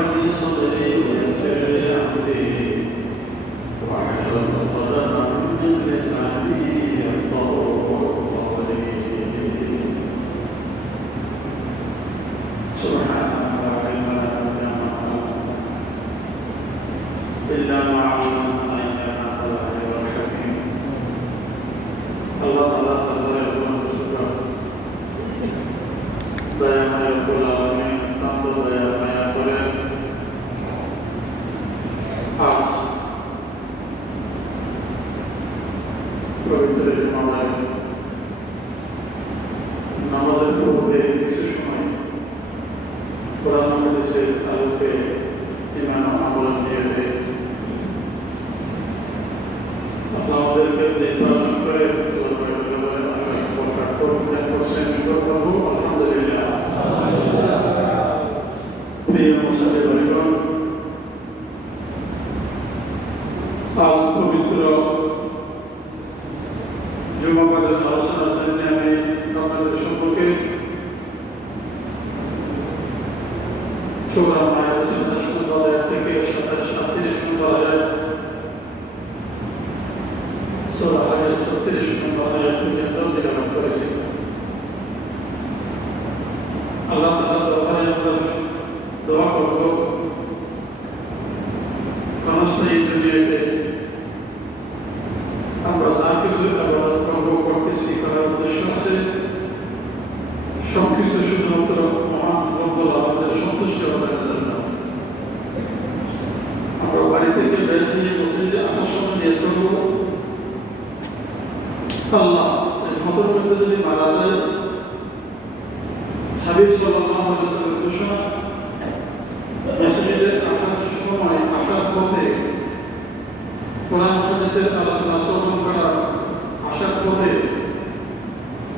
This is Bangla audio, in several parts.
لي صدري ويسر لي أمري واحلل عقدة من لساني يفقهوا قولي سبحانك لا علم لنا إلا ما علمتنا إنك أنت العليم الحكيم الله تعالى الله يقول شكرا দয়া মায়া রব্বুল আলামিন শান্ত দয়া মায়া করে আজ পবিত্র জুমার নামাজের পূর্বে কিছু সময় কোরআন হাদিসের আলোকে ঈমান ও আমল নিয়ে আপনাদেরকে নির্বাচন করে আলহামদুলিল্লাহ প্রিয় মুসলিম আজ পবিত্র জুমাবারের আলোচনার জন্য আমি আপনাদের সম্পর্কে সূরা মায়ের 27 নম্বর আয়াত থেকে 37 নম্বর আয়াত সূরা হাজর 36 নম্বর আয়াত পর্যন্ত তিলাওয়াত করেছি। আল্লাহ তাআলা দরবারে আমরা দোয়া করব ক্ষণস্থায়ী দুনিয়াতে আমরা যা কিছু ইবাদত করতেছি করার উদ্দেশ্য আছে সবকিছু শুধুমাত্র মহান রব্বুল আলামিনের সন্তুষ্টি অর্জনের জন্য। আমরা বাড়ি থেকে বের হয়ে মসজিদে আসার সময় নিয়ত করব আল্লাহ এই ফতর মধ্যে যদি মারা যায় হাবিব সাল্লাল্লাহু আলাইহি ওয়াসাল্লামের ঘোষণা মসজিদে আসার সময় আসার পথে কোরআন হাদিসের আলোচনা শ্রবণ করার আসার পথে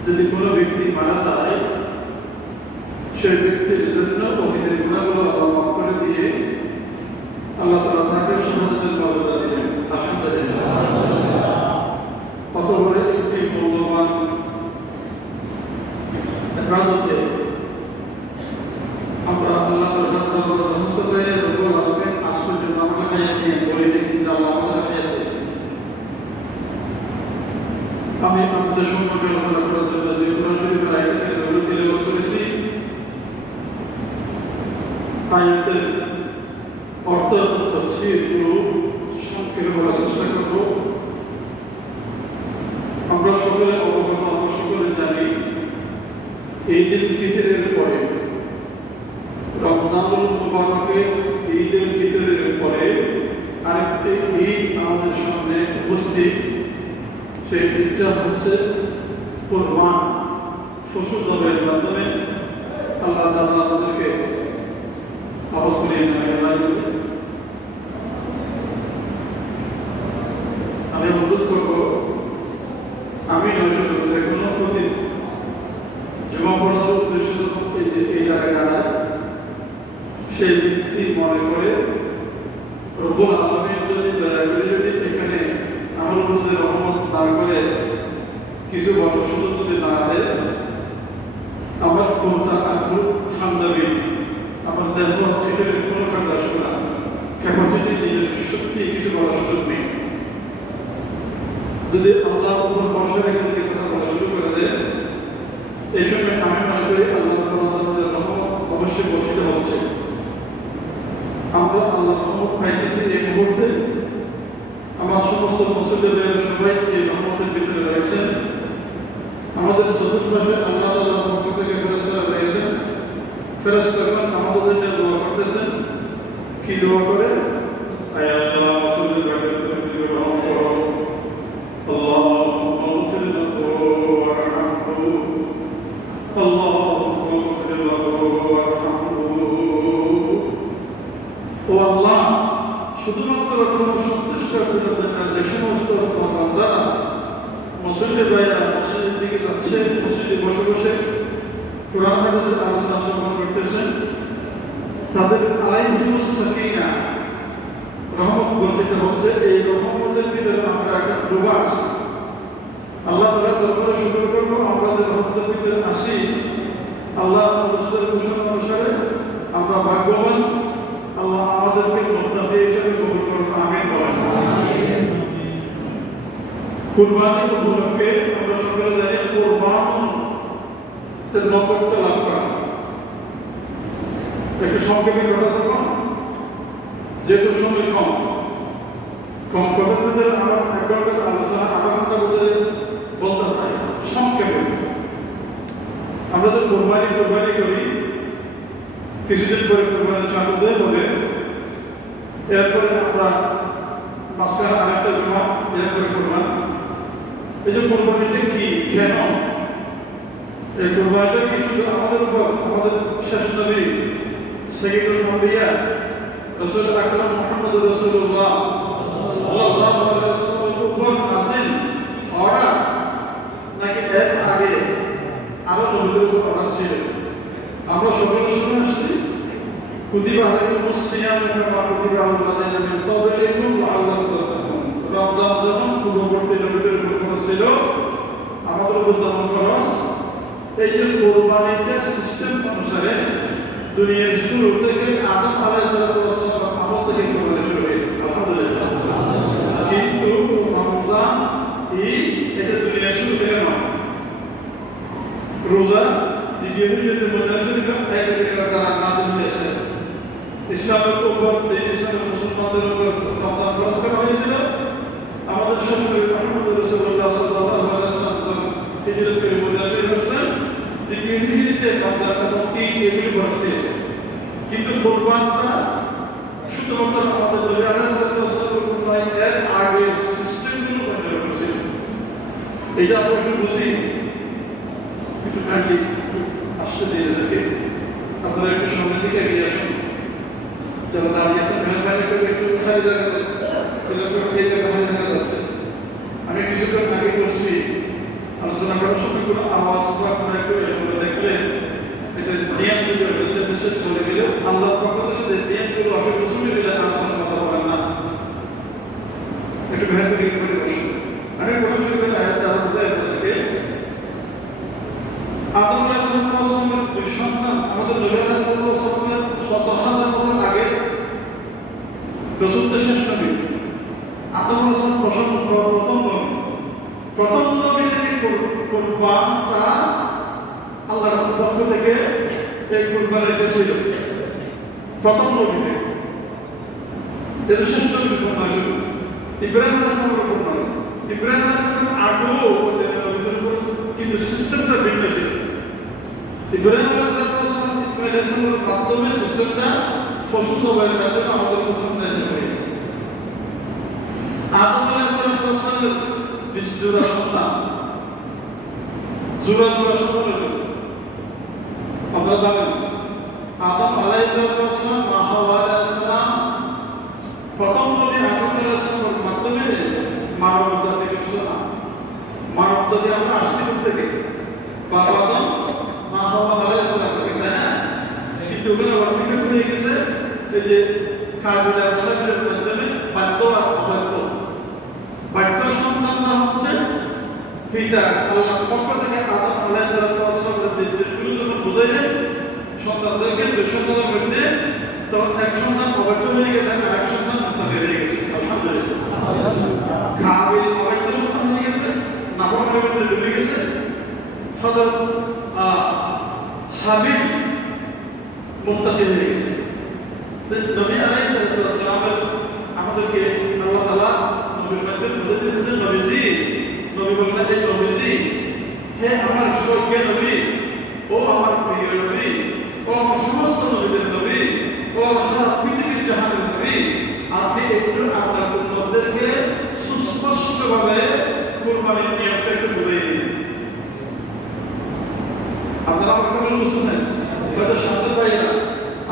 যদি কোনো ব্যক্তি মারা যায় সেই ব্যক্তির জন্য অতীতের গুণাগুলো আল্লাহ মাফ করে দিয়ে আল্লাহ তাআলা তাকে শাহাদাতের মর্যাদা দিলেন। আলহামদুলিল্লাহ কত বড় একটি মূল্যবান ইবাদতে আমরা আল্লাহ তাআলার সমস্ত করে রব্বুল আলামিন আসল জন্য আমাকে হায়াত দিয়ে বলি কিন্তু আল্লাহ আমাদের হায়াত দিয়েছেন। আমি আপনাদের সম্পর্কে আলোচনা করার জন্য যে কোরআন শরীফের আয়াতকে তিলাওয়াত করেছি আয়াতের অর্থ তাফসীর গুলো সংক্ষেপে বলার চেষ্টা করব। আমরা সকলে অবগত, আমরা সকলে জানি ঈদুল ফিতরের পরে রমজানুল মুবারকের ঈদুল ফিতরের পরে আরেকটি ঈদ আমাদের সামনে উপস্থিত। সেই ঈদটা হচ্ছে কুরবান। পশু জবাইয়ের মাধ্যমে আল্লাহ তাআলা আমাদেরকে আওয়াজ করিয়ে আমি অনুরোধ করব আমি যে কোনো ক্ষতি জমা পড়ার উদ্দেশ্য এই জায়গায় দাঁড়ায় সেই ব্যক্তি মনে করে রব্বুল আলামিন যদি দয়া করে যদি এখানে আমার উপরে রহমত দান করে কিছু বড় সুযোগ যদি না দেয় আমার কোনটা আগ্রহ ছাম যাবে, আমার দেহ এসে কোনো কাজ আসবে না, ক্যাপাসিটি নিজের সত্যি কিছু বলার সুযোগ নেই। যদি আল্লাহ উপর ভরসা রেখে যদি কথা বলা শুরু করে দেয় এই সময় আমি মনে করি আল্লাহ তাআলার রহমত অবশ্যই বর্ষিত হচ্ছে। আমরা আল্লাহর রহমত পাইতেছি এই মুহূর্তে। আমার সমস্ত ফসলের সবাই এই রহমতের ভিতরে রয়েছেন। আমাদের চতুর্পাশে আল্লাহ তাআলার পক্ষ থেকে ফেরেশতারা রয়েছেন। ফেরেশতাগণ আমাদের জন্য দোয়া করতেছেন। কি দোয়া করে? আয় আল্লাহ রাসূলের বাড়িতে রহমত করো, اللهم اغفر له وارحمه اللهم اغفر له وارحمه। ও আল্লাহ, শুধুমাত্র তোমার সন্তুষ্ট করার জন্য যে সমস্ত বান্দারা মুসল্লি ভাইরা মসজিদের দিকে যাচ্ছে, মসজিদে বসে বসে কোরআন হাদিসের আলোচনা শ্রবণ করতেছেন, তাদের আলাইহিমুস সাকিনা রহমত বর্ষিত হচ্ছে। এই রহমতের ভিতরে আমরা একটা ডুবা আছি। আল্লাহ তাআলার দরবারে শুকর করব আমাদের রহমতের ভিতরে আসি। আল্লাহ রাসূলের ঘোষণা অনুসারে আমরা ভাগ্যবান কুরবানি উপলক্ষে আমরা সকলে জানি কুরবান নকলটা লাভ করা। একটু সংক্ষেপে কথা বললাম, যেহেতু সময় কম কথার ভিতরে আমার 1 ঘন্টার আলোচনা আধা ঘন্টার ভিতরে বলতে হয়। সংক্ষেপে আমরা তো কোরবানি করি, কিছুদিন পরে কোরবানি চালু দেওয়া হবে, এরপরে আমরা মাঝখানে আরেকটা বিভাগ এরপরে কোরবানি। এই যে কোরবানিটা কি, কেন এই কোরবানিটা কি শুধু আমাদের উপর, আমাদের শেষ নবী সাইয়্যিদুল আম্বিয়া রাসূল আকরাম মুহাম্মদুর রাসূলুল্লাহ সাল্লাল্লাহু আলাইহি ওয়াসাল্লামের উপর নাযিল অর্ডার, নাকি এর আগে আরো নবীদের উপর অর্ডার ছিল? আমরা সকলে শুনে আসছি কুতিবা আলাইকুমুস সিয়াম কামা কুতিবা আলাল লাযিনা মিন ক্বাবলিকুম লাআল্লাকুম তাত্তাকুন। রমজান যখন পূর্ববর্তী নবীদের উপর ফরজ ছিল, আমাদের উপর যেমন ফরজ। এই যে কোরবানিটা সিস্টেম অনুসারে দুনিয়ার শুরু থেকে আদম আলাইহিস সালাম আমল থেকে কোরবানি শুরু হয়েছে, আলহামদুলিল্লাহ। কিন্তু রমজান এটা দুনিয়ার শুরু থেকে নয়। রোজা দ্বিতীয় হিজরতের মধ্যে শরীফ এক দ্বারা নাযিল হয়েছে। ইসলামের উপর ইসলামের মুসলমানদের উপর রমজান ফরজ করা হয়েছিল। আমাদের সম্মানিত মুহাম্মদ রাসূলুল্লাহ সাল্লাল্লাহু আলাইহি ওয়াসাল্লাম যখন হিজরত করে মদিনা শরীফ আসেন, দ্বিতীয় হিজরতে রমজান এবং ঈদ এগুলি ফরজ হয়েছে। কিন্তু কোরবানটা শুধুমাত্র আমাদের নবী আলাইহিস সালাম এর আগে সিস্টেমগুলো বন্ধ করেছিল। এটা আমরা একটু বুঝি, একটু কাটি আসতে দিয়ে দেখে আপনারা একটু সামনের দিকে এগিয়ে আসুন। যারা দাঁড়িয়ে আছেন মেহরবানি করে একটু সাইড জায়গাতে এই জায়গা হাতে দেখা যাচ্ছে। আমি কিছুক্ষণ আগে করছি আলোচনা করার সময় কোনো আওয়াজ আপনারা একটু দেখলে এটা নিয়মগুলো দেশে দেশে চলে গেলে আল্লাহর পক্ষ থেকে যে নিয়মগুলো অসুখ শুনে গেলে আলোচনা কথা বলেন না, একটু মেহরবানি করে বসুন। আমি প্রথম শুরু আয়াত দ্বারা বুঝাই আপনাদেরকে। আদম আলাইহিস সালামের দুই সন্তান আমাদের নবী আলাইহিস সালামের কত হাজার বছর আগে রাসূলদের শেষ নবী আদম আলাইহিস সালাম প্রথম নবী থেকে কুরবানটা আল্লাহর পক্ষ থেকে এই কুরবানিটা ছিল প্রথম নবী থেকে। এটা শেষ নবী কুরবানি ছিল ইব্রাহিম আলাইহিস সালামের কুরবানি। ইব্রাহিম আলাইহিস সালামের আগেও নবীদের উপর কিন্তু সিস্টেমটা ভিন্ন ছিল। ইব্রাহিম আলাইহিস সালাম ইসমাঈল আলাইহিস সালামের মাধ্যমে সিস্টেমটা পশু জবাইয়ের মাধ্যমে আমাদের মুসলমানদের হয়েছে। আদম আলাইহিস সালামের জোড়া সন্তান আপনারা জানেন। আদম আলাইহিস সালাম মা হাওয়া আলাইহিস সালাম প্রথম নবী আদম আলাইহিস সালামের মাধ্যমে মানব জাতির সূচনা। মানব জাতি আমরা আসছি থেকে বাবা আদম মা হাওয়া আলাইহিস সালাম থেকে, তাই না? কিন্তু ওখানে আবার কিছু হয়ে গেছে, এই যে কাবিল আর হাবিলের মাধ্যমে বাধ্য আর অবাধ্য। বাধ্য সন্তানরা হচ্ছে পিতা আল্লাহর পক্ষ থেকে আদম আলাইহিস সালামের নির্দেশগুলো যখন বুঝাইলেন সন্তানদেরকে, দুই সন্তানের মধ্যে তখন এক সন্তান অবাধ্য হয়ে গেছে আর এক সন্তান মুত্তাকি হয়ে গেছে, আলহামদুলিল্লাহ। কাবিল অবাধ্য সন্তান হয়ে গেছে, নাফরমানের ভিতরে ডুবে গেছে। হযরত হাবিল মুত্তাকি হয়ে গেছে। নবী আলাইহিস সালামের আমাদেরকে আল্লাহ তাআলা নবীর মাধ্যমে বুঝিয়ে দিয়েছেন, নবীজি নবী বলেন, এই নবীজি হে আমার সৌভাগ্য নবী, ও আমার প্রিয় নবী, ও আমার সমস্ত নবীদের নবী, ও সারা পৃথিবীর জাহানের নবী, আপনি একটু আপনার উম্মতদেরকে সুস্পষ্টভাবে কুরবানির নিয়মটা একটু বুঝিয়ে দিন। আপনারা আমার কথা বলে বুঝতেছেন? হয়তো শান্তি পাই না,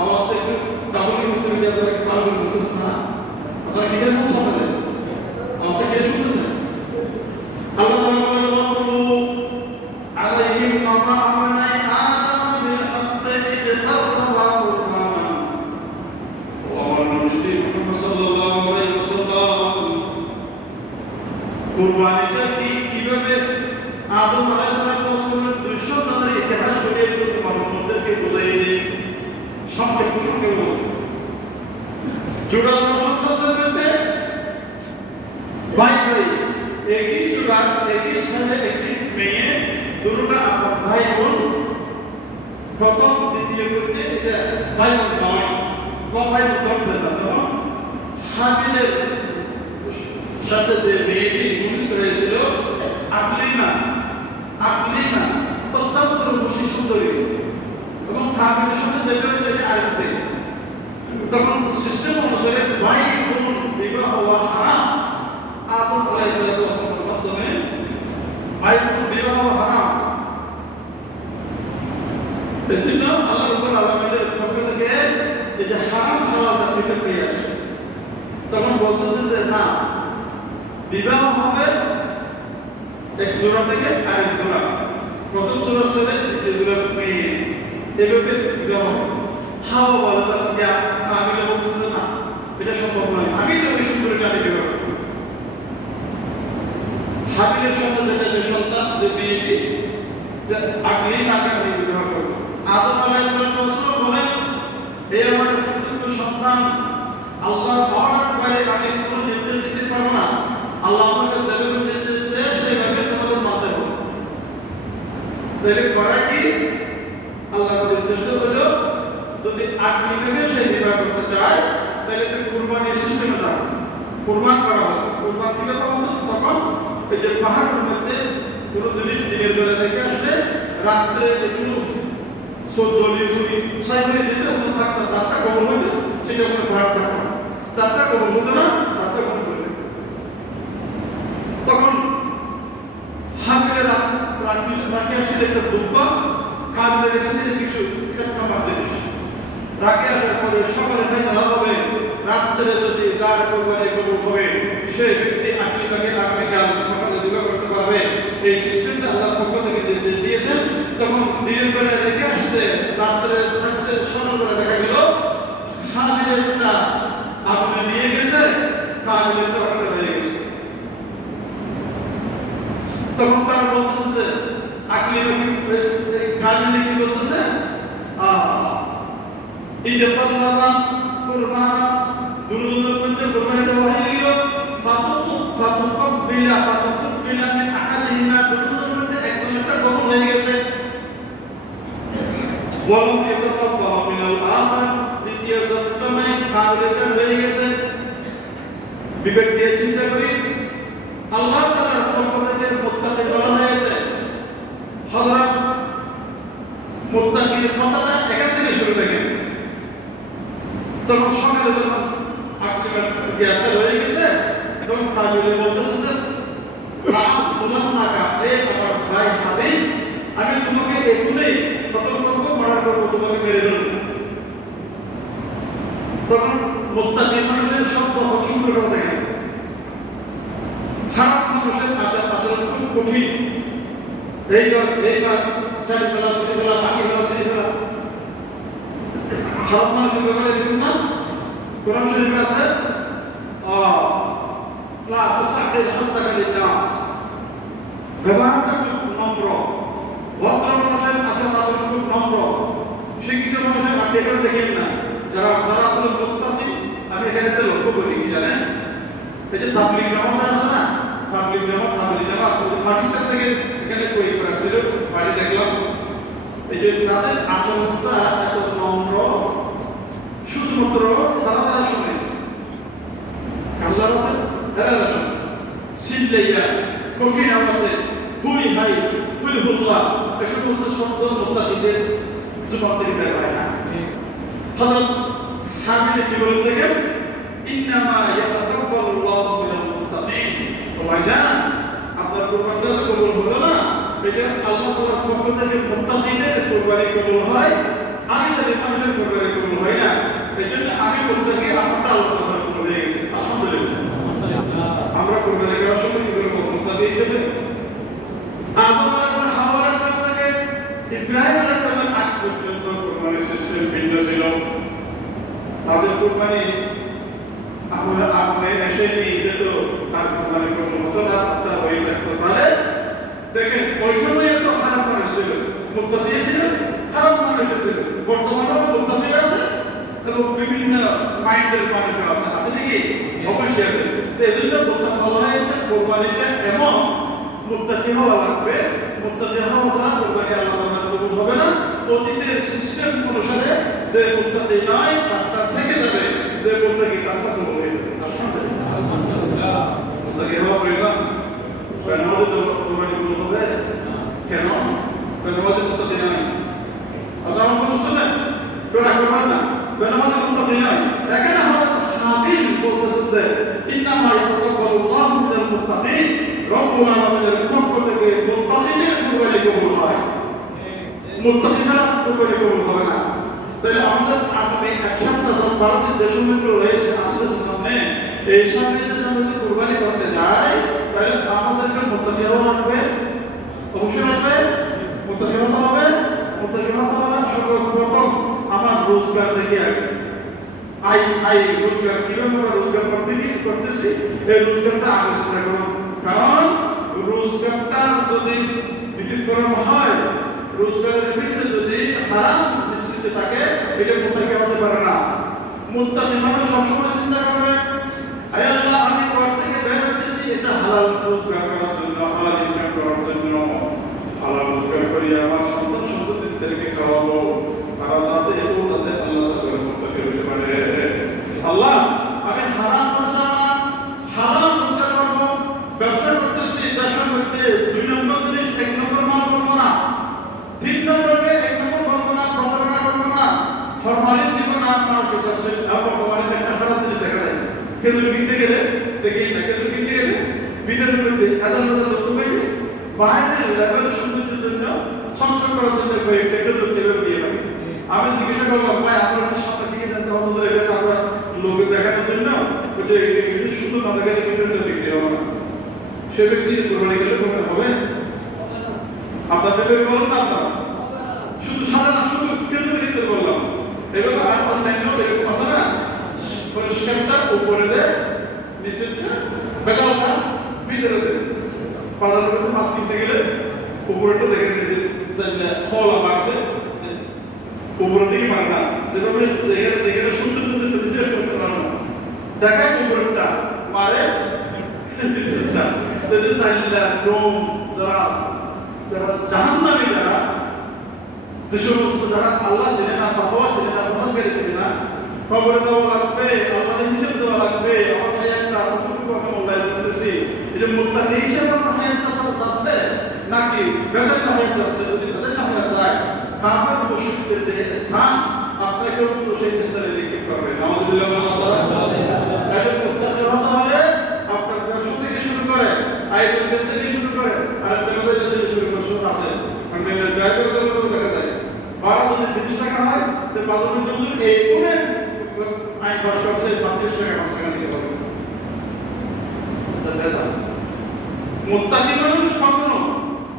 আওয়াজটা একটু ডাবলি বুঝতে গেলে আপনারা একটু ভালো করে বুঝতেছেন না? আপনারা কি জানেন সমাজে আওয়াজটা কে শুনতেছেন? আল্লাহ তাআলা বলেন, ওয়াকুলু আলাইহিম নাবা আবনাই আদম বিল হাক্কি ইদ তারবা কুরবানান। ও আমার নবী মুহাম্মদ সাল্লাল্লাহু আলাইহি ওয়াসাল্লাম, কুরবানিটা কি, কিভাবে আদম আলাইহিস সালামের দুই সন্তানের ইতিহাস বলে তোমাদেরকে বুঝাইয়ে দিই। সংক্ষেপে বলছি, জোড়ানো সন্তানদের মধ্যে ভাই ভাই একই জোড়া একই সাথে একটি মেয়ে দুটোটা আপন ভাই বোন প্রথম দ্বিতীয় করতে এটা ভাই বোন নয় বা ভাই বোন ধরতে না যেমন হাবিলের সাথে যে মেয়েটি ঘনিষ্ঠ হয়েছিল আকলিমা অত্যন্ত রূপসী সুন্দরী এবং হাবিলের সাথে যেটা হয়েছে এটা আরেকটি তখন সিস্টেম অনুসারে ভাই বোন বিবাহ হওয়া হারাম আদম আলাইহিস সালামের মাধ্যমে ভাই বোন বিবাহ হারাম এজন্য আল্লাহ রাব্বুল আলামিনের পক্ষ থেকে এই যে হারাম হালালটা পৃথক হয়ে আসছে তখন বলতেছে যে না বিবাহ হবে এক জোড়া থেকে আরেক জোড়া প্রথম জোড়ার সাথে দ্বিতীয় জোড়ার মেয়ে এভাবে বিবাহ হাওয়া বলে তার কামিলে বলতেছে না এটা সম্ভব নয় আমি তো ওই সুন্দরীটা আমি বিবাহ করব হাবিলের সাথে যেটা যে সন্তান যে মেয়েটি আগেই তাকে আমি বিবাহ করব আদম আলাইহিস সালাম বলেন এই আমার সুন্দর সন্তান আল্লাহর অর্ডার বাইরে আমি কোনো নির্দেশ দিতে পারবো না আল্লাহ আমাকে যেভাবে নির্দেশ দেয় সেভাবে তোমাদের মানতে হবে তাহলে করা কি আল্লাহর নির্দেশ হলো যদি আপনি ভেবে সে বিবাহ করতে চায় তাহলে এটা কুরবানির সিস্টেমে যাবে কুরবান করা হবে কুরবান কিভাবে করা হবে তখন এই যে পাহাড়ের মধ্যে কোনো জিনিস দিনের বেলা থেকে আসলে রাত্রে যেগুলো সজ্জলি ছুরি সাই হয়ে যেতে ওখানে থাকতো চারটা কবল হইতো সেটা ওখানে পাহাড় থাকতো চারটা কবল হতো না চারটা কবল হইতো তখন হাবিলের রাখি আসছিল একটা দুব্বা কাবিলে দেখেছে যে কিছু খেত খামার জিনিস রাখি আসার পরে সকালে ফেসলা হবে রাত্রে যদি যার কোরবানি কবুল হবে সে ব্যক্তি আকিকাকে আগামীকাল সকালে বিবাহ করতে পারবে এই সিস্টেমটা আল্লাহর পক্ষ থেকে নির্দেশ দিয়েছেন তখন দিনের বেলায় দেখে আসছে রাত্রে থাকছে সকালবেলা দেখা গেল হাবিলেরটা আগুনে নিয়ে গেছে কাবিলেরটা ওখানে রয়ে গেছে তখন তারা বলতেছে যে কাবিলে কি বলতেছে এই যে পাতলাবা কুরবানা দুরুদের মধ্যে কুরবানি দেওয়া হয়ে গেল ফাতুকবিলা মিন আহাদিহিমা দুরুদের মধ্যে একজনেরটা কবুল হয়ে গেছে ওয়ালাম ইয়াতাকাব্বাল মিনাল আখার দ্বিতীয় জনটা মানে কাবিলেরটা হয়ে গেছে বিবেক দিয়ে চিন্তা করি আল্লাহ তাআলার পক্ষ থেকে মুত্তাকি বলা হয়েছে হযরত মুত্তাকির কথাটা এখান থেকে শুরু থেকে তখন সকালে যখন আকলিমার জ্ঞানটা হয়ে গেছে তখন কাবিলে বলতেছে যে তোমার নাকা এ আমার ভাই হাবিব আমি তোমাকে এখনই কতল করবো মারার করবো তোমাকে মেরে দেবো তখন মুত্তাকি মানুষের শব্দ কত সুন্দর কথা দেখেন খারাপ মানুষের আচরণ খুব কঠিন এইবার চারি ফেলা ছুটি ফেলা পাখি ফেলা ছেড়ে ফেলা খারাপ মানুষের ব্যাপারে দেখুন না কোরআন শরীফে আছে লা তুসাহিল খালকাকা লিন্নাস ব্যবহারটা খুব নম্র ভদ্র মানুষের আচরণ খুব নম্র শিক্ষিত মানুষের আপনি এখানে দেখেন না যারা আসলে মুত্তাকি আমি এখানে একটা লক্ষ্য করি কি জানেন এই যে তাবলীগ জামাত আছে না তাবলীগ জামাত পাকিস্তান থেকে এখানে কই আসছিল বাড়ি দেখলাম এই যে তাদের আচরণটা এত নম্র শুধুমাত্র তারা শুনে কাজার আছে তারা শুনে সিল্লাইয়া কঠিন আওয়াজে হুই হাই হুই হুল্লা এসব মতো শব্দ মুত্তাকিদের যুবকদের বের হয় না হযরত হাবিলে কি বলেন দেখেন ইন্নামা ইয়াতাকাব্বালুল্লাহু মিনাল মুত্তাকিন ওয়াজান আপনার কুরবানিটা কবুল হলো না এটা আল্লাহ তাআলার পক্ষ থেকে মুত্তাকিদের কুরবানি কবুল হয় আমি যদি মানুষের কুরবানি কবুল হয় না এজন্য আমি বলতে গিয়ে আমারটা আল্লাহ তাআলা কবুল হয়ে গেছে আলহামদুলিল্লাহ আমরা কুরবানি করার সময় কি করব মুত্তাকি হিসেবে আদম আলাইহিস সালাম হাওয়া আলাইহিস সালাম থেকে ইব্রাহিম আলাইহিস সালামের আগ পর্যন্ত কুরবানির সিস্টেম ভিন্ন ছিল তাদের কুরবানি আমরা আপনি এসে নিয়ে যেত তার কুরবানি কবুল হতো না তা হয়ে থাকতো তাহলে দেখেন ওই সময় তো খারাপ মানুষ ছিল মুত্তাকি ছিল খারাপ মানুষ ছিল বর্তমানেও মুত্তাকি আছে এবং বিভিন্ন মাইন্ডের মানুষ আছে নাকি অবশ্যই আছে তো এজন্য বলা হয়েছে কুরবানিটা এমন মুত্তাকি হওয়া লাগবে। মুত্তাকি হওয়া ছাড়া কুরবানি আল্লাহর কবুল হবে না। অতীতের সিস্টেম অনুসারে যে মুত্তাকি নয় তারটা থেকে যাবে, যে মুত্তাকি তারটা তো হয়ে যাবে। আলহামদুলিল্লাহ। মুত্তাকি হওয়া প্রয়োজন। বেনামাজি তো কুরবানি কবুল হবে কেন? বেনামাজি মুত্তাকি নয়। আপনারা আমাকে বুঝতেছেন? বেড়া করবেন না, বেনামাজি মুত্তাকি নয়। এখানে হযরত হাবিল বলতেছেন যে ইন্নামা ইয়াতাকাব্বালুল্লাহু মিনাল মুত্তাকিন, রব্বুল আলামিনের পক্ষ থেকে মুত্তাকিদের কুরবানি কবুল হয়। মুত্তাকি ছাড়া কুরবানি কবুল হবে না। তাহলে আমাদের আগামী এক সপ্তাহ ভারতের যে সময়গুলো রয়েছে আসতেছে সামনে, এই সময়তে আমরা যদি কুরবানি করতে যাই তাহলে আমাদেরকে মুত্তাকি হওয়া লাগবে। অবশ্যই লাগবে। মুত্তাকি হতে হবে। মুত্তাকি হতে হলে সর্বপ্রথম আমার রোজগার দেখে আগে আই রোজগার কিভাবে আমরা রোজগার করতেছি এই রোজগারটা আগে চিন্তা করুন। কারণ রোজগারটা যদি ব্যতিক্রম হয়, রোজগারের ভিতরে যদি হারাম মিশ্রিত থাকে, এটা মুত্তাকি হতে পারে না। মুত্তাকি মানুষ সবসময় চিন্তা করবে, আয় আল্লাহ আমি ঘর থেকে বের হতেছি এটা হালাল রোজগার করার জন্য, হালাল ইনকাম করার জন্য, হালাল রোজগার করি আমার সন্তান সন্ততিদেরকে খাওয়াবো, তারা যাতে আল্লাহ তাআলার মুত্তাকি হতে পারে। আল্লাহ আমি হারাম করে যাব না, হালাল রোজগার করব। ব্যবসা করতেছি, ব্যবসা করতে 2 নম্বর জিনিস 1 নম্বর মাল করব না, 3 নম্বরে 1 নম্বর করব না, প্রতারণা করব না, ফরমালিন দিব না। আমার বিশ্বাস ফরমালিন একটা খারাপ জিনিস দেখা যায়। খেজুর কিনতে গেলে দেখি না, খেজুর কিনতে গেলে ভিতরের মধ্যে হাজার লোক ঢুকে বাইরের লেভেল সৌন্দর্যের জন্য সংসদ করার জন্য কয়েকটা খেজুর টেবিল দিয়ে থাকে। আমি জিজ্ঞাসা করলাম, ভাই আপনার একটা সামনে দিয়ে দেন তো, আমাদের এটা আমরা লোকে দেখানোর জন্য যে শুধু না দেখালে ভিতরে বিক্রি হবে না। সে ব্যক্তি কুরবানি করলে কুরবানি হবে? আপনার পেপে বলুন না, আপনার শুধু সাদা না, শুধু খেজুর কিনতে বললাম। এভাবে আর অন্যান্য এরকম আছে না, পরিষ্কারটা উপরে দেয়, নিচেরটা বেকালটা ভিতরে দেয়। বাজারের মধ্যে মাছ কিনতে গেলে উপরেটা দেখে নিতে ফলা মারতে উপরের দিকে মারে না, যেভাবে যেখানে সুন্দর সুন্দর বিশেষ করতে পারো না, দেখায় উপরেরটা মারে যারা জাহান্নামী, যারা যে সমস্ত যারা আল্লাহ ছিলেন না, তাকওয়া ছিলেন না, পরহেজগারী ছিলেন না, কবরে দেওয়া লাগবে, আল্লাহর হিসাব দেওয়া লাগবে। আমার হায়াতটা কতটুকু আমি মূল্যায়ন করতেছি, এটা মুত্তাকি হিসেবে আমার হায়াতটা যাচ্ছে নাকি বেজাল্লা হায়াত যাচ্ছে? যদি বেজাল্লা হায়াত যায়, কাফের মুশরিকদের যে স্থান, আপনাকেও তো সেই স্থানে নিক্ষেপ করবে। নাউযুবিল্লাহ। এটা মুত্তাকি হতে হলে আপনার ব্যবসা থেকে শুরু করে, আয় রোজগার থেকে শুরু করে, আর একটা মধ্যে থেকে শুরু করে শুরু আছে। মানে ড্রাইভার যখন দেখা যায় ভাড়া যদি 30 টাকা হয়, তো 5 মিনিট যদি এই কোণে আইন পাস করছে 35 টাকা 5 টাকা দিতে হবে। মুত্তাকি মানুষ কখনো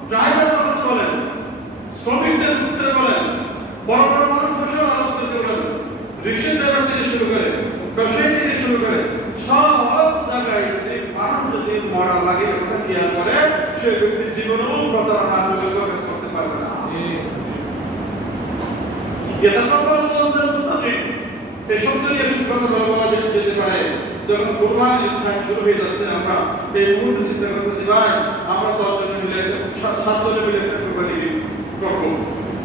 ড্রাইভারদের কথা বলেন, শ্রমিকদের ক্ষেত্রে বলেন, বড় বড় মানুষ পেশার আলোকদেরকে বলেন, রিক্সা ড্রাইভার থেকে শুরু করে, ব্যবসায়ী থেকে শুরু করে, সব জায়গায় যদি মানুষ যদি মরা লাগে ওটা খেয়াল করে, সে ব্যক্তি জীবনেও প্রতারণা করতে পারবে না। এই শব্দটি কথা বলা যেতে পারে। যখন কুরবানির টাইম শুরু হয়ে যাচ্ছে, আমরা এই মুহূর্তে চিন্তা করতেছি, ভাই আমরা 10 জনে মিলে 7 জনে মিলে একটা কুরবানি করবো,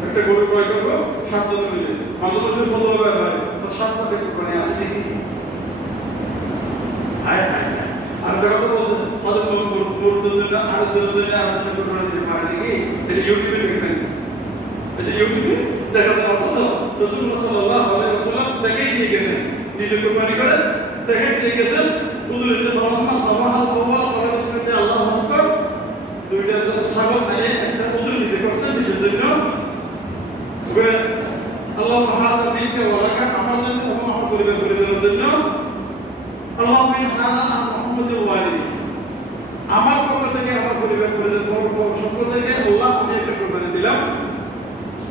একটা গরু ক্রয় করবো 7 জনে মিলে, মাঝে মধ্যে 16 হয়, 7 টাকা কুরবানি আছে নাকি? আর যারা তো বলছেন আমাদের গরুর জন্য আরেকজনের জন্য আরেকজনের কুরবানি দিতে পারে নাকি? এটা ইউটিউবে দেখবেন, এটা ইউটিউবে দেখা যায়। অথচ রাসূলুল্লাহ সাল্লাল্লাহু আলাইহি ওয়াসাল্লাম দেখাই দিয়ে গেছেন, নিজে কুরবানি করে দেখাই দিয়ে গেছেন। হুজুর এটা ফালাম্মা সাবাহাল আউয়াল ওয়া বিসমিল্লাহি আল্লাহু আকবার, দুইটা ছাগল মানে একটা হুজুর নিজে করছেন নিজের জন্য, ওরে আল্লাহু হাযা মিনকা ওয়া লাকা, আমার জন্য এবং আমার পরিবারের জন্য, আল্লাহু মিন হাযা আন মুহাম্মাদি ওয়া আলিহি, আমার পক্ষ থেকে আমার পরিবারের পক্ষ থেকে আল্লাহ আমি একটা কুরবানি দিলাম।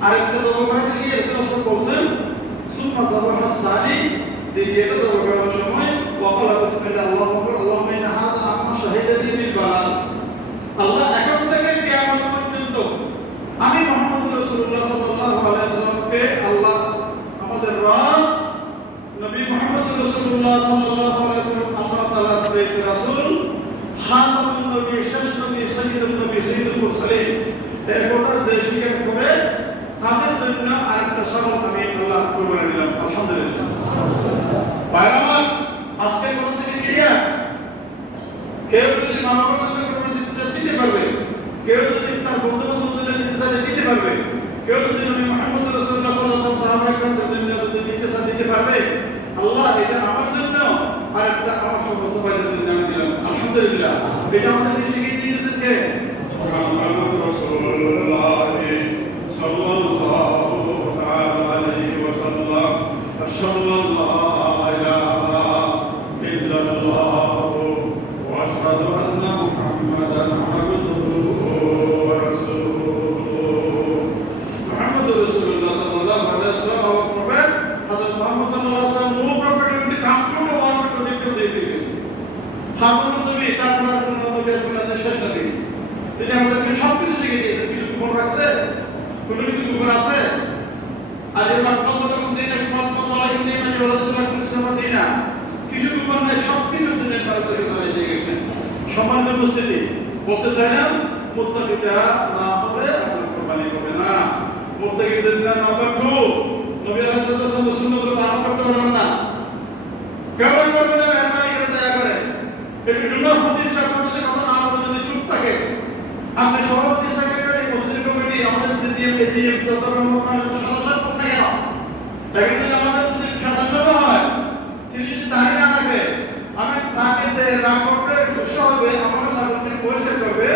আরেকটা জবাব করতে গিয়ে রাসূল বলেন সুম্মা যাবাহা সানি, দ্বিতীয়টা জবাব করার সময় ওয়াকালা বিসমিল্লাহ আল্লাহু আকবার আল্লাহুম্মা ইন্না হাযা আমা শাহিদানি বিল বালাল, আল্লাহ এখন থেকে কিয়ামত পর্যন্ত আমি মুহাম্মদ রাসূলুল্লাহ সাল্লাল্লাহু আলাইহি ওয়াসাল্লামকে, আল্লাহ আমাদের রব নবী মুহাম্মদ রাসূলুল্লাহ সাল্লাল্লাহু আলাইহি ওয়াসাল্লাম আল্লাহ তাআলার প্রিয় রাসূল খাতামুন নবী, শেষ নবী, সাইয়্যিদুন নবী, সাইয়্যিদুল মুরসালিন, এই কথা যে স্বীকার করে তাদের জন্য আরেকটা ছাগল আমি আল্লাহ কুরবানি দিলাম। আলহামদুলিল্লাহ। ভাইরা আমার, আজকে কোথা থেকে ক্লিয়ার? কেউ যদি মা বাবার জন্য কুরবানি দিতে চায় দিতে পারবে, কেউ যদি তার বন্ধু বান্ধবের জন্য দিতে চায় দিতে পারবে, কেউ যদি নবী মুহাম্মদ রাসূলুল্লাহ সাল্লাল্লাহু আলাইহি ওয়াসাল্লাম সাহাবায়ে-কেরামের জন্য যদি দিতে চায় দিতে পারবে। আল্লাহ এটা আমার জন্য আর একটা আমার সমস্ত ভাইদের জন্য আমি দিলাম। আলহামদুলিল্লাহ। এটা আমাদেরকে শিখিয়ে দিয়েছেন কে? মুহাম্মদ রাসূলুল্লাহ সাল্লাল্লাহু তাআলা আলাইহি ওয়াসাল্লাম। আশহাদু আল্লা ইলাহা ইল্লাল্লাহ ওয়া আশহাদু আন্না মুহাম্মাদান আবদুহু ওয়া রাসূলুহু। মুহাম্মদ রাসূলুল্লাহ সাল্লাল্লাহু আলাইহি ওয়াসাল্লাম our prophet, Hazrat Muhammad sallallahu alaihi wasallam, no prophet will come to the world to declare the people. খাতামুন নবী, তারপর কোন নবী আপনাদের শেষ নবী, তিনি আমাদেরকে সবকিছু শিখিয়ে দিয়েছেন। কিছু গোপন রাখছে? কোনো কিছু গোপন আছে? আর এই বাক্যগুলো যখন দিই না, মত লাগে দিই না, যে ওরা তো ইসলাম দিই না, কিছু গোপন নাই, সবকিছু দিনের পারচয় করে দিয়ে গেছেন। সম্মানিত উপস্থিতি, বলতে চাই না মুত্তাকিটা না হলে আপনার কুরবানি হবে না। মুত্তাকিদের নাম্বার 2, নবী আলাইহিস সালাম সুন্নাতগুলো পালন করতে পারবেন না। কেউ করবে না, মেহরবানি করে দয়া করে। একটু জুমার প্রতিষ্ঠা করে যদি কথা না বলে যদি চুপ থাকে, আপনি সভাপতি, সেক্রেটারি, মসজিদ কমিটি, আমাদের জিএম, এজিএম, যত রকমের সদস্য থাকুন না কেন, এখন যদি আমাদের যদি সদস্য হয়, তিনি যদি দাঁড়িয়ে না থাকে, আমি তাকে রাগ করবে, খুশি হবে, আমাকে সামনে থেকে পরিষ্কার করবে,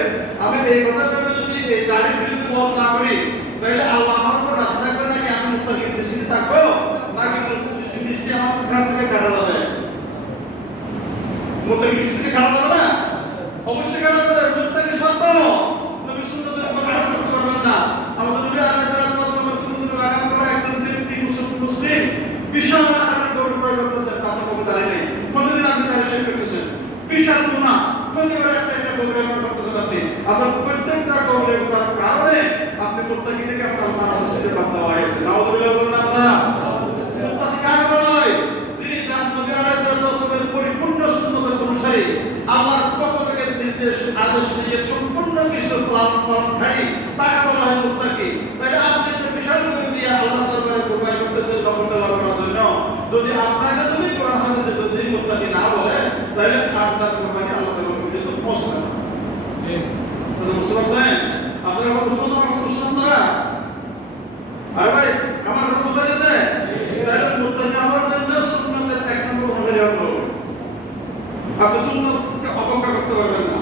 আমি এই কথা করবে যদি এই দাঁড়িয়ে বিরুদ্ধে বস না করি, তাহলে আল্লাহ আমার উপর রাজি থাকবে নাকি আমি মুত্তাকির দৃষ্টিতে থাকবো, নাকি দৃষ্টি আমার কাছ থেকে কাটা যাবে? মুত্তাকির দৃষ্টিতে কাটা যাবে না? অবশ্যই কাটা যাবে। মুত্তাকি শর্ত, নবী সুন্নাতের উপর আমল করতে পারবেন না। আমাদের নবী আলাইহিস সালাম সুন্নাতের উপর আমল করা একজন ব্যক্তি মুসলিম বিশাল আকারের গরু ক্রয় করতেছেন, আপনার পক্ষে দাঁড়িয়ে নেই, প্রতিদিন আপনি তার শেয়ার করতেছেন, বিশাল গুনাহ, প্রতিবার একটা গরু ক্রয় করতেছেন আপনি, আপনার প্রত্যেকটা গরুর কারণে আপনি মুত্তাকি থেকে আপনার মানুষ হতে বাধ্য হয়েছে। নাউযুবিল্লাহ বলেন আপনারা। মুত্তাকি কাকে বলা হয়? যিনি যার নবী আলাইহিস সালামের পরিপূর্ণ সুন্নাতের অনুসারী, আল্লাহর পক্ষ থেকে নির্দেশ আদেশ দিয়ে সম্পূর্ণ কিছু পালনকারী, তাকে বলা হয় মুত্তাকি। তাহলে আপনি একটা বিশাল করে দিয়ে আল্লাহ দরবারে কুরবানি করতেছেন লক্ষ্যটা লাভ করার জন্য, যদি আপনাকে যদি কোরআন হাদিসে যদি মুত্তাকি না বলে, তাহলে আপনার কুরবানি আল্লাহ তাআলার পর্যন্ত পৌঁছবে না। কথা বুঝতে পারছেন? আপনারা মুসলমানরা, আরে ভাই আমার কথা বুঝা গেছে? তাহলে মুত্তাকি আমার জন্য সুন্নাতের এক নম্বর অনুসারী হতে হবে। আপনি সুন্নাতকে অবজ্ঞা করতে পারবেন না,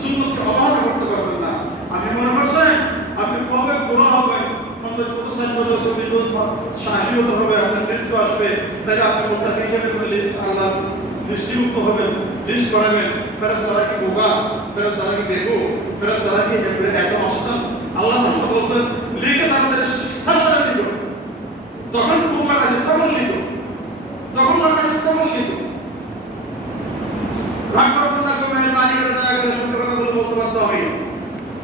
সুন্নাতকে অবহেলা করতে পারবেন না। আপনি মনে করছেন আপনি কবে বুড়ো হবেন, 50-55 বছর, 40 বছর, 80 বছর হবে, আপনার মৃত্যু আসবে, তাহলে আপনি মুত্তাকি হিসেবে বলে আল্লাহ দৃষ্টিমুক্ত হবেন, লিস্ট করাবেন। ফেরেশতারা কি বোকা? ফেরেশতারা কি বেকুব? ফেরেশতারা কি একদম অসচেতন? আল্লাহ তাআলা বলছেন লিখে তাড়াতাড়ি লিখো, যখন ভুল লাগাছে তখন লিখো, যখন লাগাছে তখন লিখো। রাগ করবেন না, কেউ মেহরবানি করে দয়া করে সত্য কথাগুলো বলতে বাধ্য হবে।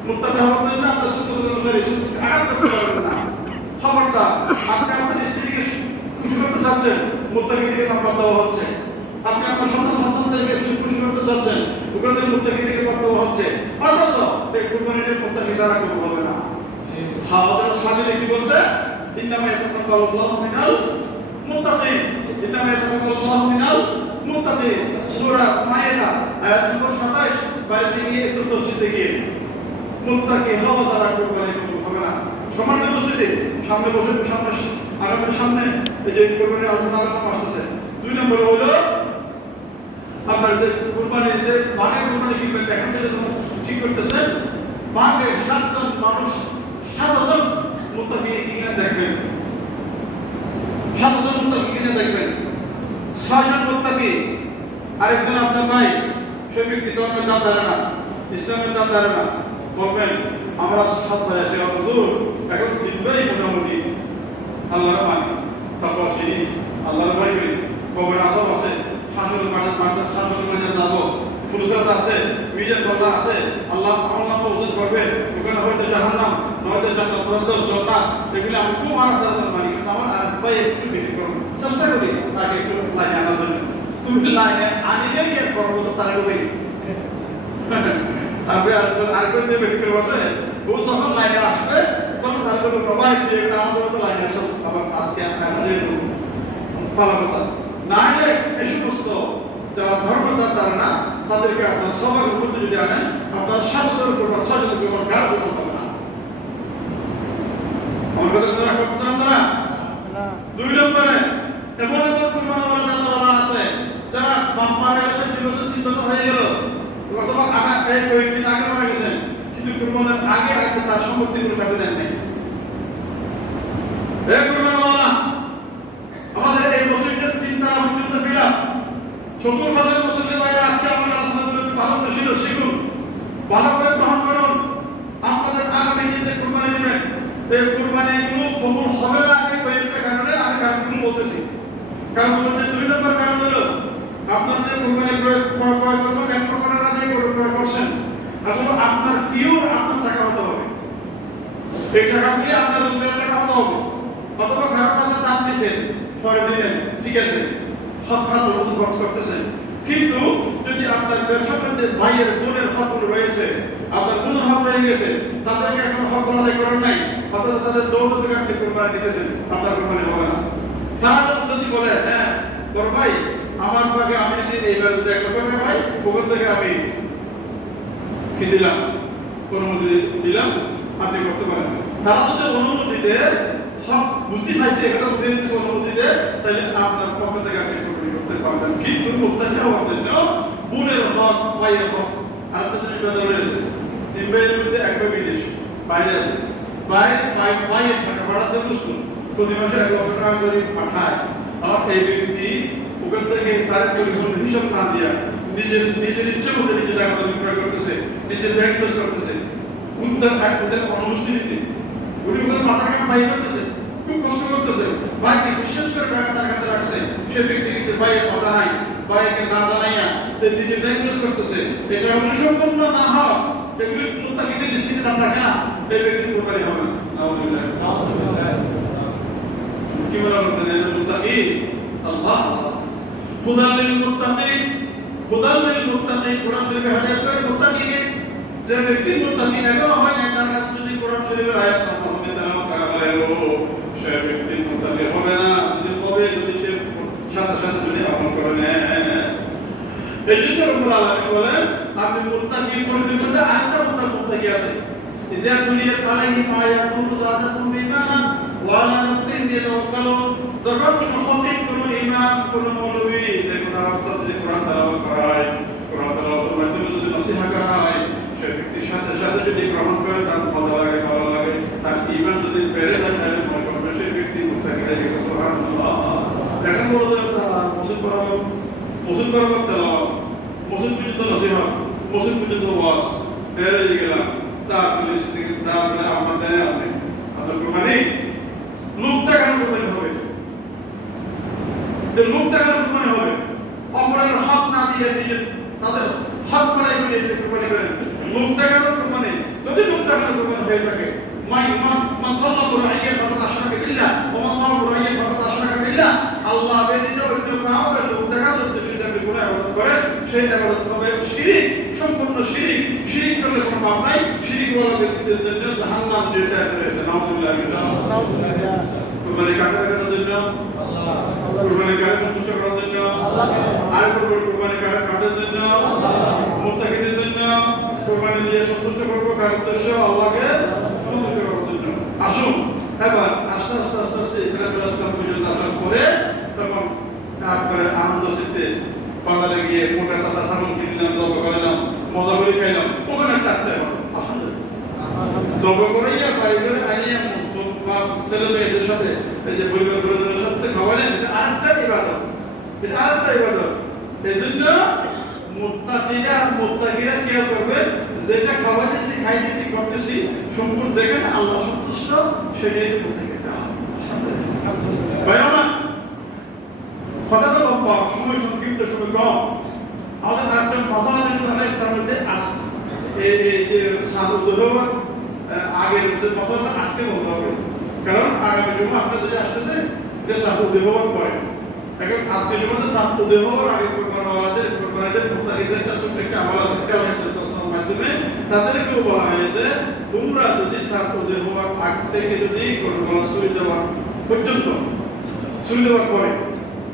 মুত্তাকি হওয়ার জন্য আপনার সুন্নাতের অনুসারী, সুন্নাতকে আঘাত করতে পারবেন না। খবরদার, আপনি আপনার স্ত্রীকে খুশি করতে চাচ্ছেন, মুত্তাকি থেকে নাম্বার দেওয়া হচ্ছে। আপনি আপনার সন্তানদেরকে খুশি করতে চাচ্ছেন, ওগুলোদের মুত্তাকি থেকে পড়তে হচ্ছে। অথচ এই কুরবানিটা মুত্তাকি ছাড়া কবুল হবে না। হাওয়াদের সামনে কি বলছে? ইন্নামা ইয়াতাকাব্বালুল্লাহু মিনাল মুত্তাকিন, ইন্নামা ইয়াতাকাব্বালুল্লাহু মিনাল মুত্তাকিন। সূরা মায়েদা আয়াত নম্বর 27, বাইরে থেকে একটু তফসিলে গিয়ে মুত্তাকি হওয়া ছাড়া কুরবানি কবুল হবে না। সম্মানিত উপস্থিতি, সামনে বসে আগামী সামনে এই যে কুরবানির আলোচনা আসতেছে। 2 নম্বর হলো আপনার যে কুরবানির যে বাঘের কুরবানি কিনবেন, এখান থেকে যখন ঠিক করতেছেন, বাঘে 7 জন মানুষ, 7 জন মুত্তাকি কিনে দেখবেন, 7 জন মুত্তাকি কিনে দেখবেন, 6 জন মুত্তাকি, আরেকজন আপনার ভাই, সে ব্যক্তি ধর্মের দাম ধারে না, ইসলামের দাম ধারে না, বলবেন আমরা 7 ভাই আছি, হুজুর এখন 3 ভাই মোটামুটি আল্লাহর মানি, তাকওয়া চিনি, আল্লাহর ভয় করি, কবরে আযাব আছে, হাসরের মাঠে যাব, ফুরসাত আছে, মিজান পাল্লা আছে, আল্লাহ আমার নাম ওজন করবে, ওখানে হয়তো জাহান্নাম, নয়তো জান্নাত, নয়তো জান্নাত, এগুলো আমি খুব আনাসার মানি, কিন্তু আমার আর ভাই একটু বেশি করব, চেষ্টা করি তাকে একটু লাইনে আনার জন্য। তুমি লাইনে আনিলেই এর পর বছর তারা ডুবে তারপরে আরেকজন যে ব্যক্তি বসে ও যখন লাইনে আসবে তখন তারপরে প্রবাহ দিয়ে আমাদের তো লাইনে আসা আবার আজকে এখন যেহেতু পালা কথা না হলে এই সমস্ত যারা ধর্মদার তারা না তাদেরকে আপনার সবার উপর যদি আনেন আপনার সাতজন করবেন ছয়জন করবেন কারো করবেন হবে না। আমার কথা যারা করতেছেন তারা দুই নম্বরে এমন এমন কুরবানি ওয়ালা আছে যারা বাপ মারা গেছে 2 বছর 3 বছর হয়ে গেল অথবা কয়েকদিন আগে মারা গেছেন কিন্তু কুরবানের আগে তার সম্পত্তি গুলো কাটে দেন নাই। কুরবানি ওয়ালা আমাদের এই মসজিদের 3 তারা পর্যন্ত ফিলা চতুর্ভাগের মসজিদের বাইরে আজকে আমরা আলোচনা করে ভালো করে শিখুন ভালো করে গ্রহণ করুন। আপনাদের আগামী যে কুরবানি দিবেন এই কুরবানি কোনো কবুল হবে না এই কয়েকটা কারণে আমি কারণগুলো বলতেছি। কারণ হচ্ছে 2 নম্বর কারণ হলো আপনার যে কুরবানি ক্রয় করবেন 1 লক্ষ টাকা দিয়ে ক্রয় করছেন এখন আপনার ফিউর আপনার টাকা হতে হবে, এই টাকা দিয়ে আপনার রোজগারের টাকা হতে হবে অথবা কারো কাছে দাম দিয়েছেন পরে দিলেন ঠিক আছে হক খাত মতো খরচ করতেছেন কিন্তু যদি আপনার ব্যবসা করতে ভাইয়ের বোনের হকগুলো রয়েছে আপনার বোনের হক রয়ে গেছে তাদেরকে এখন হক আদায় করার নাই অথচ তাদের যৌথ থেকে আপনি কোরবানি দিতেছেন আপনার কোরবানি হবে না। তারা যদি বলে হ্যাঁ বড় ভাই আমার ভাগে আমি যদি এইবার 1 লক্ষ টাকা ভাই ওখান থেকে আমি কি দিলাম অনুমতি দিলাম আপনি করতে পারেন। তারা যদি অনুমতি দেয় হক বুঝতে পাইছে এটা অনুমতি দেয় তাহলে আপনার পক্ষ থেকে আপনি করতে পারবেন কিন্তু মুক্তাদি হওয়ার জন্য বোনের হক ভাইয়ের হক আর একটা জিনিস বেতন রয়েছে 3 ভাইয়ের মধ্যে 1 ভাই বিদেশ বাইরে আছে ভাইয়ের টাকা ভাড়া দিয়ে বুঝুন প্রতি মাসে 1 লক্ষ টাকা করে পাঠায় আর এই ব্যক্তি ওখান থেকে তার পরিপূর্ণ হিসাব না দিয়া নিজের ইচ্ছে মতো নিজের টাকা বিক্রয় করতেছে নিজের ব্যাংক ক্লোজ করতেছে ওদের অনুপস্থিতিতে উনি ওখানে মাথার কাম পাই করতেছে খুব কষ্ট করতেছে ভাইকে বিশ্বাস করে টাকা তার কাছে রাখছে সে ব্যক্তি কিন্তু ভাইয়ের কথা নাই ভাইকে না জানাইয়া নিজের ব্যাংক ক্লোজ করতেছে এটা হলে সম্পূর্ণ না হয় এগুলি মুত্তাকিদের দৃষ্টিতে না থাকে না এই ব্যক্তি কোরবানি হবে না। নাউযুবিল্লাহ কি বলা হচ্ছে না মুত্তাকি আল্লাহ খুদাল লিল মুত্তাকিন কোরআন শরীফে হেদায়েত করে মুত্তাকিকে যে ব্যক্তি মুত্তাকি এখনো হয় না তার কাছে যদি কোরআন শরীফের আয়াত সম্পর্কে তেলাওয়াত করা হয় সে ব্যক্তি মুত্তাকি হবে না যদি সে সাথে সাথে যদি আমল করে না এই জন্য রব্বুল আলামিন বলেন আপনি মুত্তাকি পরিচয় আরেকটা মুত্তাকি আছে ইজা দুলিয়াত আলাইহিম আয়াতুন যাদাতুম ঈমানান ওয়া আলা রাব্বিহিম ইয়াতাওয়াক্কালুন যখন কোন খতিব কোন ইমাম কোন মৌলভী যে কোন আফসার যদি কোরআন তেলাওয়াত করায় কোরআন তেলাওয়াতের মাধ্যমে যদি নসিহত করা হয় সে ব্যক্তির সাথে সাথে যদি গ্রহণ করে তার মজা লাগে ভালো লাগে তার ঈমান যদি বেড়ে যায় তাহলে মনে করবে সেই ব্যক্তি মুত্তাকি হয়ে গেছে সুবহানাল্লাহ। এখন বড় মুসলিম বরাবর তেলাওয়াত মুসলিম পর্যন্ত নসিহত মুসলিম পর্যন্ত ওয়াজ বেড়ে গেলাম তার লিস্ট থেকে তারপরে আপনার দেনে আপনার কোরবানি লোক দেখানোর কোরবানি হবে যে লোক দেখানোর কোরবানি হবে অপরের হক না দিয়ে নিজের তাদের হক করাই বলে কোরবানি করেন লোক দেখানোর কোরবানি যদি লোক দেখানোর কোরবানি হয়ে থাকে মান সাল্লাল্লাহু আলাইহি ফাকাত আশরাকা বিল্লাহ ওয়া মান সাল্লাল্লাহু আলাইহি ফাকাত আশরাকা বিল্লাহ আল্লাহ ব্যতীত অন্য কাউকে লোক দেখানোর উদ্দেশ্যে যদি কোনো ইবাদত করে সেই ইবাদত হবে শিরক সম্পূর্ণ শিরক করলে কোনো পাপ নাই শিরক ওয়ালা ব্যক্তিদের জন্য জাহান্নাম নির্ধারিত রয়েছে। নাউযুবিল্লাহ কুরবানি কাকে দেখানোর জন্য আল্লাহ কুরবানি কাকে সন্তুষ্ট করার জন্য আল্লাহ আর কুরবানি কাদের জন্য আল্লাহ মুত্তাকিদের জন্য কুরবানি দিয়ে সন্তুষ্ট করব কার উদ্দেশ্য আল্লাহকে সন্তুষ্ট করার জন্য। আসুন এবার আস্তে এখানে রাস্তা পর্যন্ত আসার পরে তখন তারপরে আনন্দ চিত্তে বাজারে গিয়ে মোটা তাজা ছাগল কিনলাম জব করলাম মজা করে খাইলাম ওখানে টাকতে হবে আলহামদুলিল্লাহ জব করাইয়া বাইরে আনিয়া ছেলে মেয়েদের সাথে এই যে পরিবার পরিজনের সাথে খাওয়ালেন এটা আরেকটা ইবাদত এই জন্য মুত্তাকিরা কি করবে যেটা খাওয়াইতেছি খাইতেছি করতেছি সম্পূর্ণ যেখানে আল্লাহ সন্তুষ্ট সেটাই মুত্তাকিরা। আলহামদুলিল্লাহ কথা তো লম্বা সময় সংক্ষিপ্ত সময় কম আমাদের আরেকটা মশালা কিন্তু তার মধ্যে আগের মশলাটা আজকে বলতে হবে কারণ আগামী জন্য আপনার যদি আসতেছে এটা চাপ উদয় হওয়ার পরে এখন আজকে জন্য চাপ উদয় হওয়ার আগে কোরবানিদের মুত্তাকিদের একটা ছোট্ট একটা আমল আছে মাধ্যমে তাদেরকেও বলা হয়েছে তোমরা যদি ছাত্রদের হওয়ার আগ থেকে যদি গরুগুলো ছুরি দেওয়ার পর্যন্ত ছুরি দেওয়ার পরে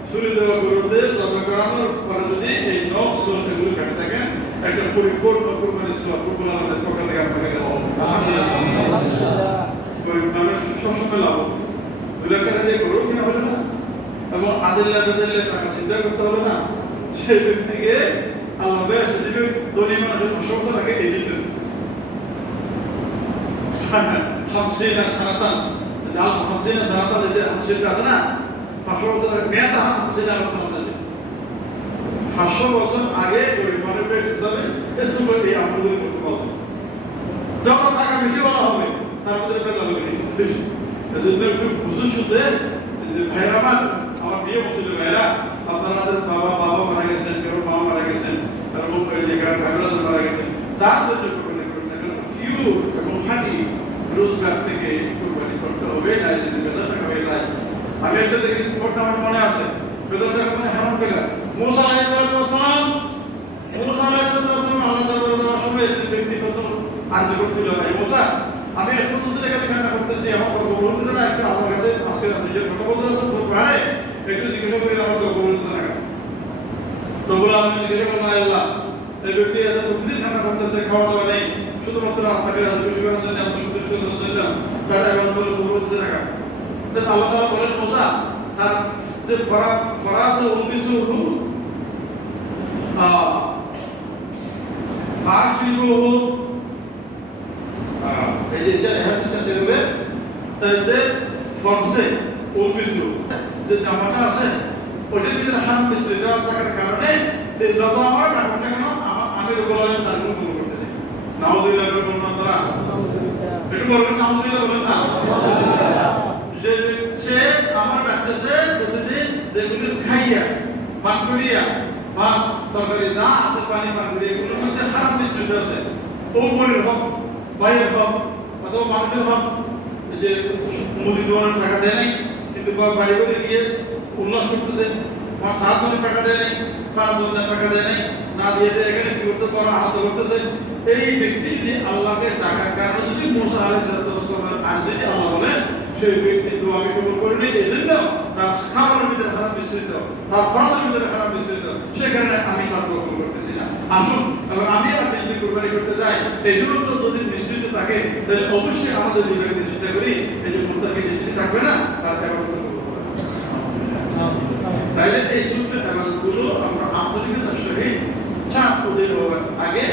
ছুরি দেওয়া গরুদের জবাই করানোর পরে যদি এই নখ চুল এগুলো কেটে থাকেন একটা পরিপূর্ণ কুরবানি সওয়াব কুরবানি আমাদের পক্ষ থেকে আপনাকে দেওয়া হবে। গরিব মানুষ সবসময় লাভ হবে। 2 লাখ টাকা দিয়ে গরু কিনা হবে না এবং আজেল্লা বেজেল্লা টাকা চিন্তা করতে হবে না। সেই ব্যক্তিকে আল্লাহ বেশ দিবে ধনী মানুষের প্রশংসা থাকে এই জন্য হামসিনা সানাতান জাল হামসিনা সানাতান যে হামসিনা আছে না 500 বছর মেয়াদা হামসিনা সানাতান 500 বছর আগে গরিব মানুষ বেশ যাবে এসব এই আমলগুলো করতে পারবে। যত টাকা বেশি বলা হবে তার মধ্যে বেতন বেশি। এজন্য একটু বুঝে সুঝে যে ভাইরা আমার প্রিয় মুসলিম ভাইরা আপনাদের বাবা মারা গেছেন, কেউ মা মারা গেছেন, এবং ভাইরা মারা গেছেন, যার জন্য কোরবানি করবেন এখন ফিউ এবং হাঁটি রোজগার থেকে কোরবানি করতে হবে না যদি বেতন টাকা হয়ে যায়। আমি একটা দেখি কোর্টটা আমার মনে আছে বেতন টাকা মানে হারাম পেলাম মুসা আলাইহিস সালাম আল্লাহ দরবারে যাওয়ার সময় একজন ব্যক্তি প্রথম আরজি করছিল এই মুসা আমি এত পর্যন্ত এখানে কান্না করতেছি আমার কথা বলতেছে না একটু আমার কাছে আজকে আপনি যে কথা বলতে যাচ্ছেন খুব ভালো একটু জিজ্ঞাসা করি আমার কথা বলতেছে না তো বলে আমি জিজ্ঞাসা করলাম আল্লাহ এই ব্যক্তি এত প্রতিদিন কান্না করতেছে খাওয়া দাওয়া নেই শুধুমাত্র আপনাকে রাজি খুশি করার জন্য আমরা সন্তুষ্ট করার জন্য তার এবার বলে বলতেছে না তো আল্লাহ তাআলা বলেন মুসা তার যে ফরাসে উনবিসু ফাশিরুহু এই যে হাদিসটা সেরবে তাই যে ফরসে উনবিসু যে জামাটা আছে ওটার ভিতরে হারাম মিশ্রিত থাকার কারণে এই যত আমার টাকা না কেন আমি রোগলাম তার গুণ করতেছি নাউযুবিল্লাহ বলুন আপনারা একটু বলবেন নাউযুবিল্লাহ বলেন না যে সে আমার ডাকতেছে প্রতিদিন যেগুলো খাইয়া পান করিয়া বা তরকারি যা আছে পানি পান করিয়া এগুলোর মধ্যে হারাম মিশ্রিত আছে ওপরের হক বাইরের হক অথবা মানুষের হক যে মুদি দোকানের টাকা দেয় নাই কিন্তু বাড়ি করে গিয়ে উল্লাস করতেছে আমার সাত মনে টাকা দেয় নাই খারাপ দোকানের টাকা দেয় নাই না দিয়ে এখানে কি করতে পারো আনন্দ করতেছে এই ব্যক্তি যদি আল্লাহকে টাকার কারণে যদি মুসা আলাইহিস সালাম আর যদি আল্লাহ বলে সেই ব্যক্তি তো আমি কবুল করিনি এই জন্য তার খাবারের ভিতরে খারাপ মিশ্রিত তার ফরজের ভিতরে খারাপ মিশ্রিত সেই কারণে আমি তার কবুল করতেছি না। আসুন এবার আমি আপনি যদি কুরবানি করতে যাই এই সমস্ত যদি মিশ্রিত থাকে তাহলে অবশ্যই আমাদের বিবেককে চিন্তা করি এই যে মুত্তাকি দৃষ্টি থাকবে না তার ইবাদত করতে হবে। তাইলে এই সুন্নাত ইবাদতগুলো আমরা আন্তরিকতার সহিত চাপ ওদের আগে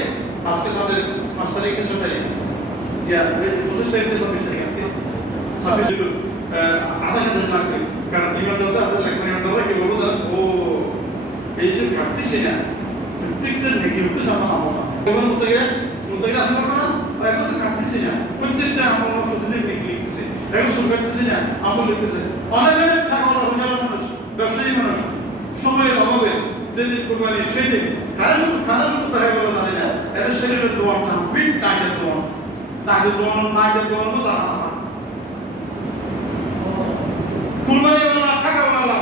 আজকে সাথে 5 তারিখে 6 তারিখ ইয়া 25 তারিখে 26 তারিখ আজকে 26 আধা হাজার লাগবে কারণ ইমানদাররা আপনার লাগবে ইমানদাররা কি বলবো ও এই যে ঘাটতিছে না প্রত্যেকটা নেকি হতে সামনে আমল না এবং মুত্তাকি আসলে না এখন তো ঘাটতিছে না প্রত্যেকটা আমল প্রতিদিন নেকি লিখতেছে এখন শুরু করতেছে না আমল লিখতেছে অনেক টাকা ওলা মানুষ ব্যবসায়ী মানুষ সময়ের অভাবে যেদিন কুরবানি সেদিন কারো শুধু তাই বলা জানি না এর শরীরের দোয়া থাকবিট টাইটের দোয়া জানা না কুরবানি ওয়ালা টাকা ওয়ালা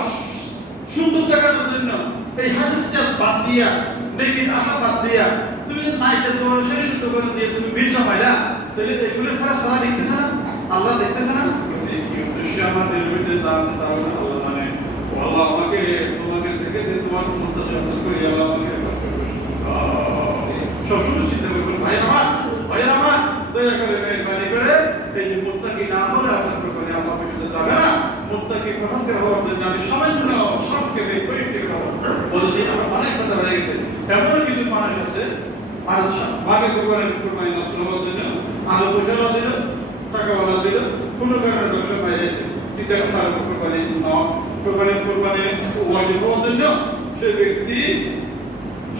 সুন্দর দেখার জন্য এই হাদিসটা বাদ দিয়া নেকির আশা বাদ দিয়া তুমি নাইটের দোয়া শরীরের দোয়া দিয়ে তুমি ভিড় সমাইলা তাহলে এগুলো ফেরেশতারা দেখতেছে না আল্লাহ দেখতেছে না কি উদ্দেশ্য আমাদের ভিতরে যা আছে তা আল্লাহ জানে আল্লাহ আমাকে তোমাকে থেকে যে তোমার মুত্তাকি করি আল্লাহ আমাকে সবসময় চিন্তা করবেন ভাই আমার দয়া করে মেহরবানি করে এই যে মুত্তাকি না হলে আপনার কুরবানি আল্লাহ পর্যন্ত যাবে না। মুত্তাকি পছন্দের হওয়ার জন্য আমি সামান্য সবকে কয়েকটি কথা বলেছি আমার অনেক কথা রয়ে গেছে। এমন কিছু মানুষ আছে আর ভাগে কুরবানি নষ্ট হওয়ার জন্য আগে পয়সাও ছিল টাকাওয়ালা ছিল কোনো কারণে দর্শক পাই যাচ্ছে ঠিক এখন তার কুরবানি ওয়াজিব হওয়ার জন্য সে ব্যক্তি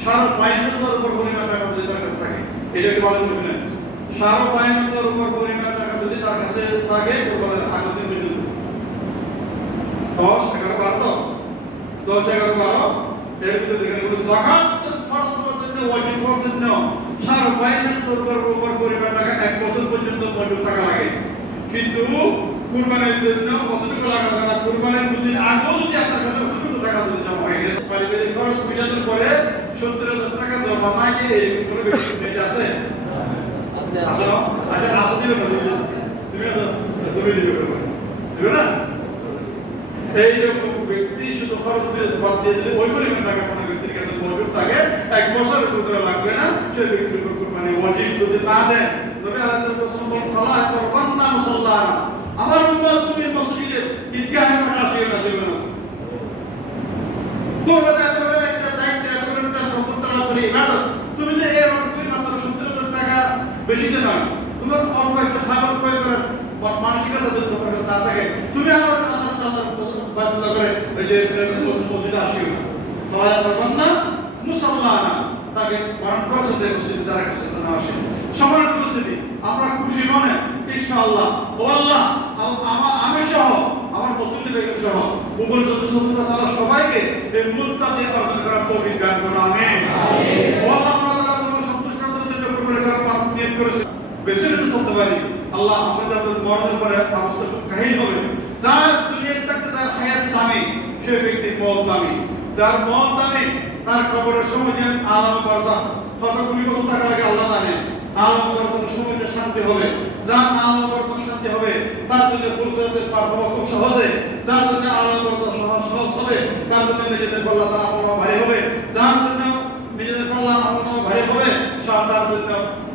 সারা পায়নার উপর পরিমাণ টাকা যদি তার কাছে থাকে এটা একটু ভালো করে শুনেন সারা পায়নার উপর পরিমাণ টাকা যদি তার কাছে থাকে কুরবানির আগের দিন পর্যন্ত 10 11 12 10 11 12 এর ভিতরে দেখেন এগুলো যাকাত ফরজ হওয়ার জন্য ওয়াজিব হওয়ার জন্য সারা পায়নার উপর পরিমাণ টাকা 1 বছর পর্যন্ত মজুদ টাকা লাগে কিন্তু কুরবানির জন্য কতটুকু লাগবে না কুরবানির দুদিন আগেও যদি আপনার কাছে কতটুকু টাকা যদি জমা হয়ে গেছে পারিবারিক খরচ মিটানোর পরে 70,000 টাকা জমা নাই যে এরকম কোনো ব্যক্তি আছে? আছে আছে আছে দিবে না তুমি দিবে না এইরকম ব্যক্তি শুধু খরচ দিয়ে বাদ দিয়ে দিলে ওই পরিমাণ টাকা কোনো ব্যক্তির কাছে মজুদ থাকে 1 বছরের ভিতরে লাগবে না সেই ব্যক্তির উপর কুরবানি ওয়াজিব যদি না দেন নবী আলাইহিস সালাম বলেন ফালা করবান্না মুসাল্লাহ আমার উম্মত তুমি মসজিদে ঈদগাহে আসিও না যাবে না তোমরা যারা একটা দায়িত্ব একটা নফলটা করে ইবাদত তুমি যে এর অর্থই মাত্র 70,000 টাকা বেশি দেন না তোমার অল্প একটা ছাগল ক্রয় করার মানসিকতা যদি তোমার কাছে না থাকে তুমি আমার আল্লাহর চাচার বান্দা করে ওই যে মসজিদে আসিও না ফালা করবান্না মুসাল্লাহ তাকে বারণ করছে যে মসজিদে যারা কাছে না আসে সম্মানিত উপস্থিতি আমরা খুশি মনে ইনশাআল্লাহ ও আল্লাহ আমি সহ আমার মুসলিম বেগম সহ উপর যত সুন্দর তাআলা সবাইকে এই মুত্তাকি অর্জন করার তৌফিক দান করুন আমিন ও আল্লাহ তাআলা তোমার সন্তুষ্ট করার জন্য কোরবানি করার পাক নিয়ত করেছে বেশি বেশি চলতে পারি আল্লাহ আমাদের মরণের পরে অবস্থা কাহিল হবে যার দুনিয়ার থাকতে যার হায়াত দামি সেই ব্যক্তির মওত দামি যার মওত দামি তার কবরের সময় যে আলাম বারজাখ কত কোটি বছর টাকা লাগে আল্লাহ জানে আলাম বারজাখ সময়টা শান্তি হবে যার আলাম বারজাখ শান্তি হবে তার জন্য ফুরসাতের পার হওয়া খুব সহজে যার জন্য আলাম বারজাখ সহজ হবে তার জন্য নিজেদের পাল্লা তার আমল ভারী হবে যার জন্য নিজেদের পাল্লা আমল ভারী হবে তার জন্য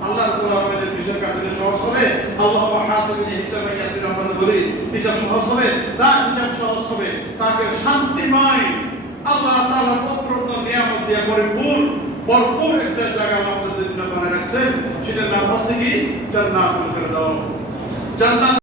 আল্লাহর কোরআনের বিষয় কাটতে সহজ হবে আল্লাহুম্মা হাসিবনি হিসাবান ইয়াসির আমরা বলি হিসাব সহজ হবে যার হিসাব সহজ হবে তাকে শান্তিময় আল্লাহ তাআলার অপরন্ত নিয়ামত দিয়ে ভরপুর একটা জায়গা আমাদের জন্য বানায় রাখছেন সেটার নাম হচ্ছে কি জান্নাতুল ফেরদাউস জান্নাত